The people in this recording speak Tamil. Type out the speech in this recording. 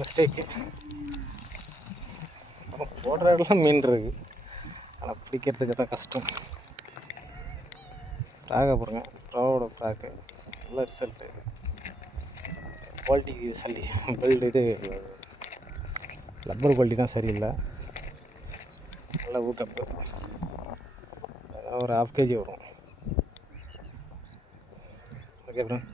மிஸ்டேக்கு. அப்புறம் போடுற இடம்லாம் மீன் இருக்குது, ஆனால் பிடிக்கிறதுக்கு தான் கஷ்டம். ஃப்ராகை பாருங்க, ஃப்ராகோட ஃப்ராக்கு நல்ல ரிசல்ட்டு. குவாலிட்டி சரி, பெல்ட் இது லப்பர் குவாலிட்டி தான் சரியில்லை. நல்ல ஊக்கப்பு, அதெல்லாம் ஒரு ½ kg வரும். Okay friend.